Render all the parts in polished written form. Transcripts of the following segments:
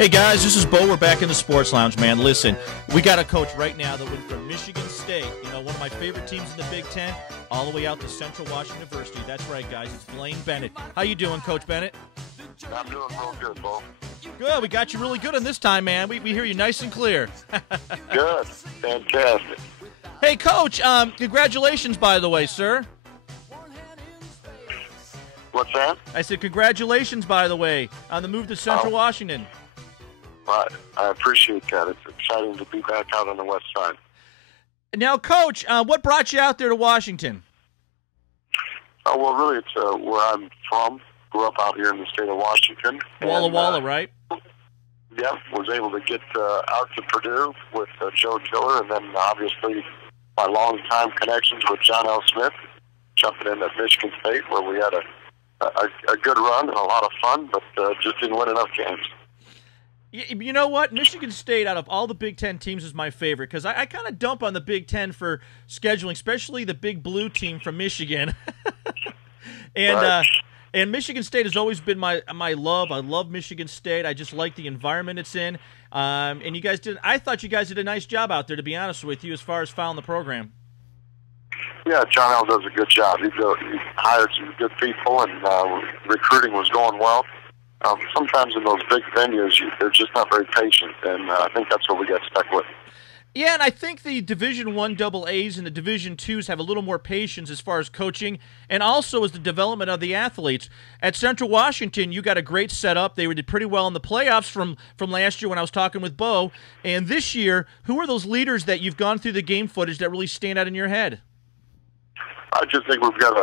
Hey guys, this is Bo. We're back in the Sports Lounge, man. Listen, we got a coach right now that went from Michigan State, one of my favorite teams in the Big Ten, all the way out to Central Washington University. That's right, guys. It's Blaine Bennett. How you doing, Coach Bennett? I'm doing real good, Bo. Good. We got you really good on this time, man. We hear you nice and clear. Good. Fantastic. Hey, Coach, congratulations, by the way, sir. What's that? I said congratulations, by the way, on the move to Central Washington. I appreciate that. It's exciting to be back out on the west side. Now, Coach, what brought you out there to Washington? Well, really, it's where I'm from. Grew up out here in the state of Washington. Walla Walla, right? Yeah, was able to get out to Purdue with Joe Tiller, and then obviously my long-time connections with John L. Smith, jumping in at Michigan State, where we had a good run and a lot of fun, but just didn't win enough games. You know what? Michigan State, out of all the Big Ten teams, is my favorite because I kind of dump on the Big Ten for scheduling, especially the Big Blue team from Michigan. And Michigan State has always been my love. I love Michigan State. I just like the environment it's in. And you guys I thought you guys did a nice job out there, to be honest with you, as far as following the program. Yeah, John L. does a good job. He hired some good people, and recruiting was going well. Sometimes in those big venues, they're just not very patient, and I think that's what we got stuck with. Yeah, and I think the Division I AA and the Division IIs have a little more patience as far as coaching and also as the development of the athletes. At Central Washington, you got a great setup. They did pretty well in the playoffs from last year when I was talking with Bo. And this year, who are those leaders that you've gone through the game footage that really stand out in your head? I just think we've got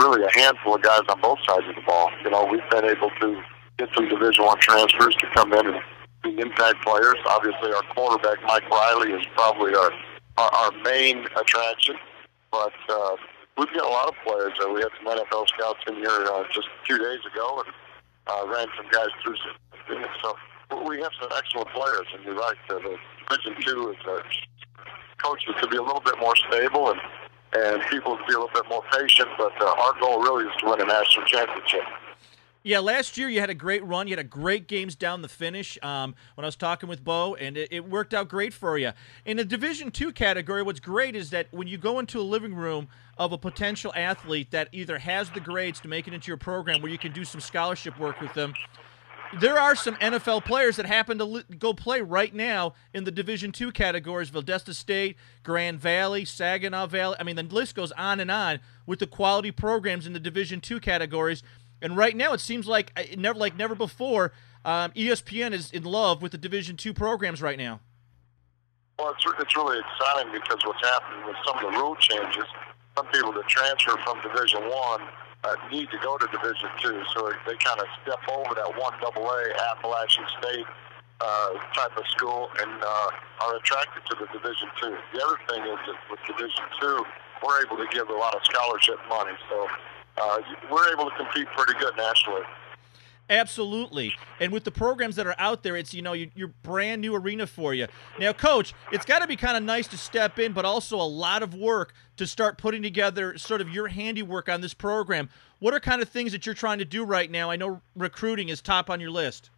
really a handful of guys on both sides of the ball. We've been able to get some Division I transfers to come in and be impact players. Obviously, our quarterback, Mike Riley, is probably our main attraction. But we've got a lot of players. We had some NFL scouts in here just 2 days ago and ran some guys through some things. So we have some excellent players. And you're right, the Division II is coaches to be a little bit more stable and people to be a little bit more patient. But our goal really is to win a national championship. Yeah, last year you had a great run. You had a great games down the finish when I was talking with Bo, and it worked out great for you. In the Division II category, what's great is that when you go into a living room of a potential athlete that either has the grades to make it into your program where you can do some scholarship work with them, there are some NFL players that happen to go play right now in the Division II categories, Valdosta State, Grand Valley, Saginaw Valley. I mean, the list goes on with the quality programs in the Division II categories. And right now, it seems like never before, ESPN is in love with the Division II programs right now. Well, it's really exciting because what's happening with some of the rule changes, some people that transfer from Division I need to go to Division II, so they kind of step over that 1AA Appalachian State type of school and are attracted to the Division II. The other thing is that with Division II, we're able to give a lot of scholarship money, so we're able to compete pretty good nationally. Absolutely. And with the programs that are out there, it's, your brand new arena for you. Now, Coach, it's got to be kind of nice to step in, but also a lot of work to start putting together sort of your handiwork on this program. What are kind of things that you're trying to do right now? I know recruiting is top on your list.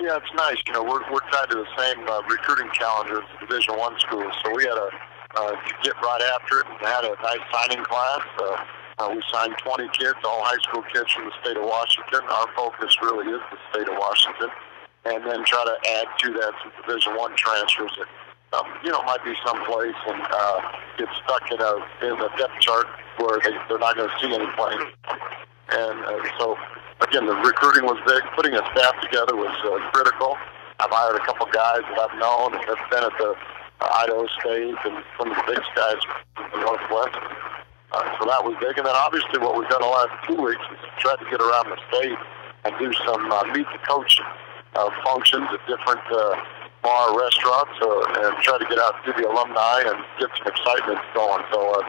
Yeah, it's nice. We're tied to the same recruiting calendar as Division I schools, so we had to get right after it and had a nice signing class. We signed 20 kids, all high school kids from the state of Washington. Our focus really is the state of Washington. And then try to add to that some Division I transfers that, might be someplace and get stuck in a depth chart where they're not going to see any playing. And so, again, the recruiting was big. Putting a staff together was critical. I've hired a couple guys that I've known and have been at the Idaho State and some of the big guys from the Northwest. So that was big. And then obviously what we've done the last 2 weeks is try to get around the state and do some meet the coach functions at different bar restaurants and try to get out to the alumni and get some excitement going. So